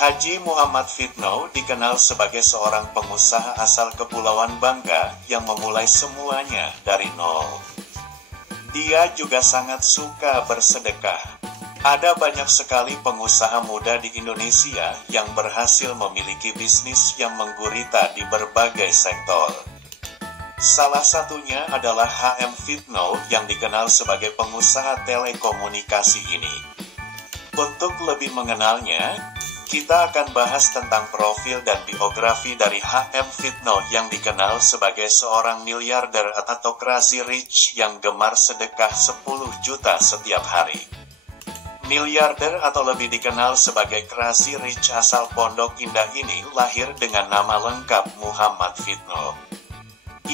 Haji Muhammad Fitno dikenal sebagai seorang pengusaha asal Kepulauan Bangka yang memulai semuanya dari nol. Dia juga sangat suka bersedekah. Ada banyak sekali pengusaha muda di Indonesia yang berhasil memiliki bisnis yang menggurita di berbagai sektor. Salah satunya adalah HM Fitno yang dikenal sebagai pengusaha telekomunikasi ini. Untuk lebih mengenalnya, kita akan bahas tentang profil dan biografi dari HM Fitno yang dikenal sebagai seorang miliarder atau crazy rich yang gemar sedekah 10 juta setiap hari. Miliarder atau lebih dikenal sebagai crazy rich asal Pondok Indah ini lahir dengan nama lengkap Muhammad Fitno.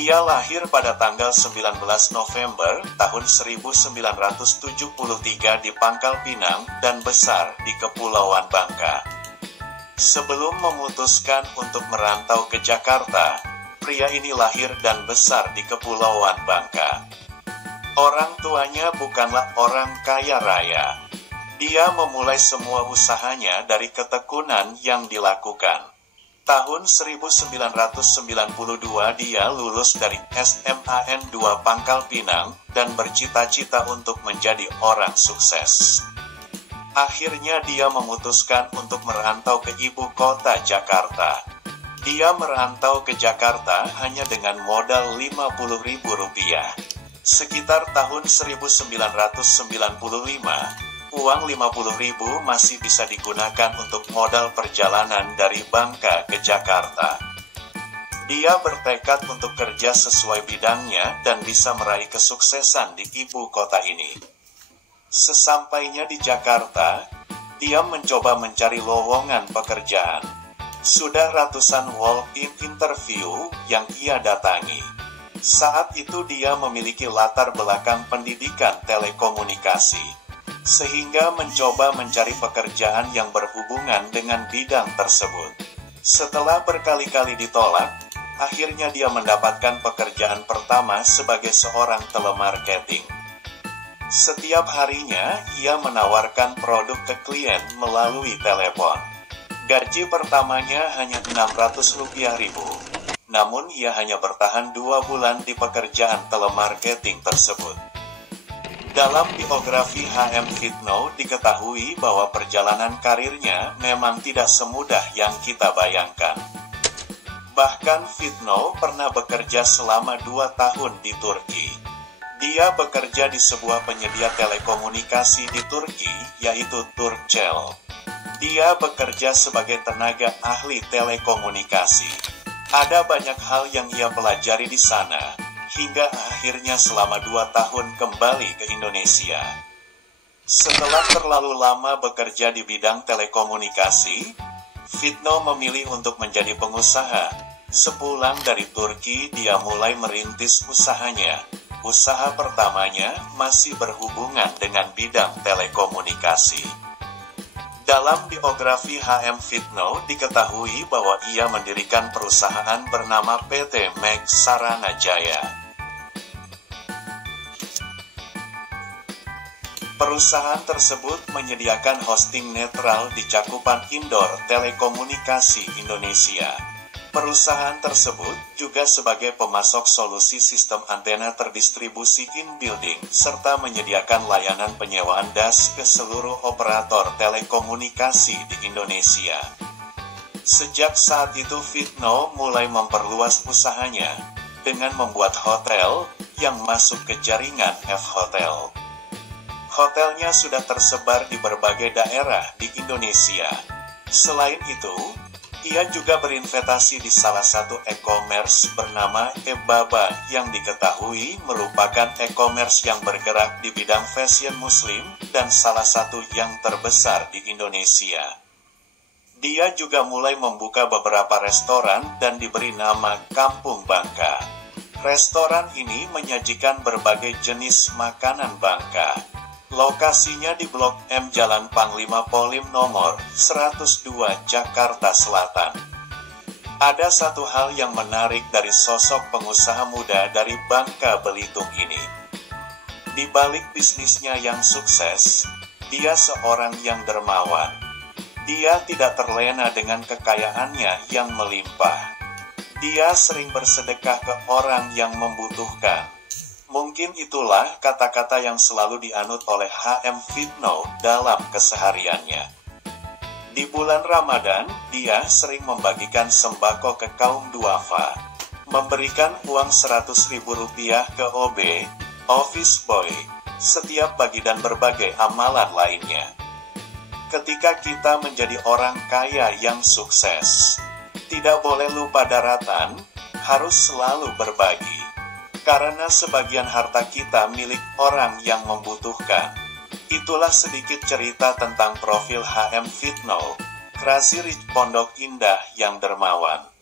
Ia lahir pada tanggal 19 November tahun 1973 di Pangkal Pinang dan besar di Kepulauan Bangka. Sebelum memutuskan untuk merantau ke Jakarta, pria ini lahir dan besar di Kepulauan Bangka. Orang tuanya bukanlah orang kaya raya. Dia memulai semua usahanya dari ketekunan yang dilakukan. Tahun 1992 dia lulus dari SMAN 2 Pangkal Pinang dan bercita-cita untuk menjadi orang sukses. Akhirnya dia memutuskan untuk merantau ke ibu kota Jakarta. Dia merantau ke Jakarta hanya dengan modal Rp50.000. Sekitar tahun 1995, uang Rp50.000 masih bisa digunakan untuk modal perjalanan dari Bangka ke Jakarta. Dia bertekad untuk kerja sesuai bidangnya dan bisa meraih kesuksesan di ibu kota ini. Sesampainya di Jakarta, dia mencoba mencari lowongan pekerjaan. Sudah ratusan walk-in interview yang ia datangi. Saat itu dia memiliki latar belakang pendidikan telekomunikasi, sehingga mencoba mencari pekerjaan yang berhubungan dengan bidang tersebut. Setelah berkali-kali ditolak, akhirnya dia mendapatkan pekerjaan pertama sebagai seorang telemarketing. Setiap harinya, ia menawarkan produk ke klien melalui telepon. Gaji pertamanya hanya Rp600.000, namun ia hanya bertahan 2 bulan di pekerjaan telemarketing tersebut. Dalam biografi HM Fitno diketahui bahwa perjalanan karirnya memang tidak semudah yang kita bayangkan. Bahkan Fitno pernah bekerja selama 2 tahun di Turki. Dia bekerja di sebuah penyedia telekomunikasi di Turki, yaitu Turkcell. Dia bekerja sebagai tenaga ahli telekomunikasi. Ada banyak hal yang ia pelajari di sana, hingga akhirnya selama 2 tahun kembali ke Indonesia. Setelah terlalu lama bekerja di bidang telekomunikasi, Fitno memilih untuk menjadi pengusaha. Sepulang dari Turki, dia mulai merintis usahanya. Usaha pertamanya masih berhubungan dengan bidang telekomunikasi. Dalam biografi HM Fitno diketahui bahwa ia mendirikan perusahaan bernama PT Max Saranajaya. Perusahaan tersebut menyediakan hosting netral di cakupan indoor telekomunikasi Indonesia. Perusahaan tersebut juga sebagai pemasok solusi sistem antena terdistribusi in-building, serta menyediakan layanan penyewaan DAS ke seluruh operator telekomunikasi di Indonesia. Sejak saat itu Fitno mulai memperluas usahanya, dengan membuat hotel yang masuk ke jaringan F-Hotel. Hotelnya sudah tersebar di berbagai daerah di Indonesia. Selain itu, ia juga berinvestasi di salah satu e-commerce bernama Ebaba yang diketahui merupakan e-commerce yang bergerak di bidang fashion muslim dan salah satu yang terbesar di Indonesia. Dia juga mulai membuka beberapa restoran dan diberi nama Kampung Bangka. Restoran ini menyajikan berbagai jenis makanan Bangka. Lokasinya di Blok M Jalan Panglima Polim nomor 102 Jakarta Selatan. Ada satu hal yang menarik dari sosok pengusaha muda dari Bangka Belitung ini. Di balik bisnisnya yang sukses, dia seorang yang dermawan. Dia tidak terlena dengan kekayaannya yang melimpah. Dia sering bersedekah ke orang yang membutuhkan. Mungkin itulah kata-kata yang selalu dianut oleh H.M. Fitno dalam kesehariannya. Di bulan Ramadan, dia sering membagikan sembako ke kaum duafa, memberikan uang Rp100.000 ke OB, office boy, setiap pagi dan berbagai amalan lainnya. Ketika kita menjadi orang kaya yang sukses, tidak boleh lupa daratan, harus selalu berbagi. Karena sebagian harta kita milik orang yang membutuhkan. Itulah sedikit cerita tentang profil H.M. Fitno, Crazy Rich Pondok Indah yang dermawan.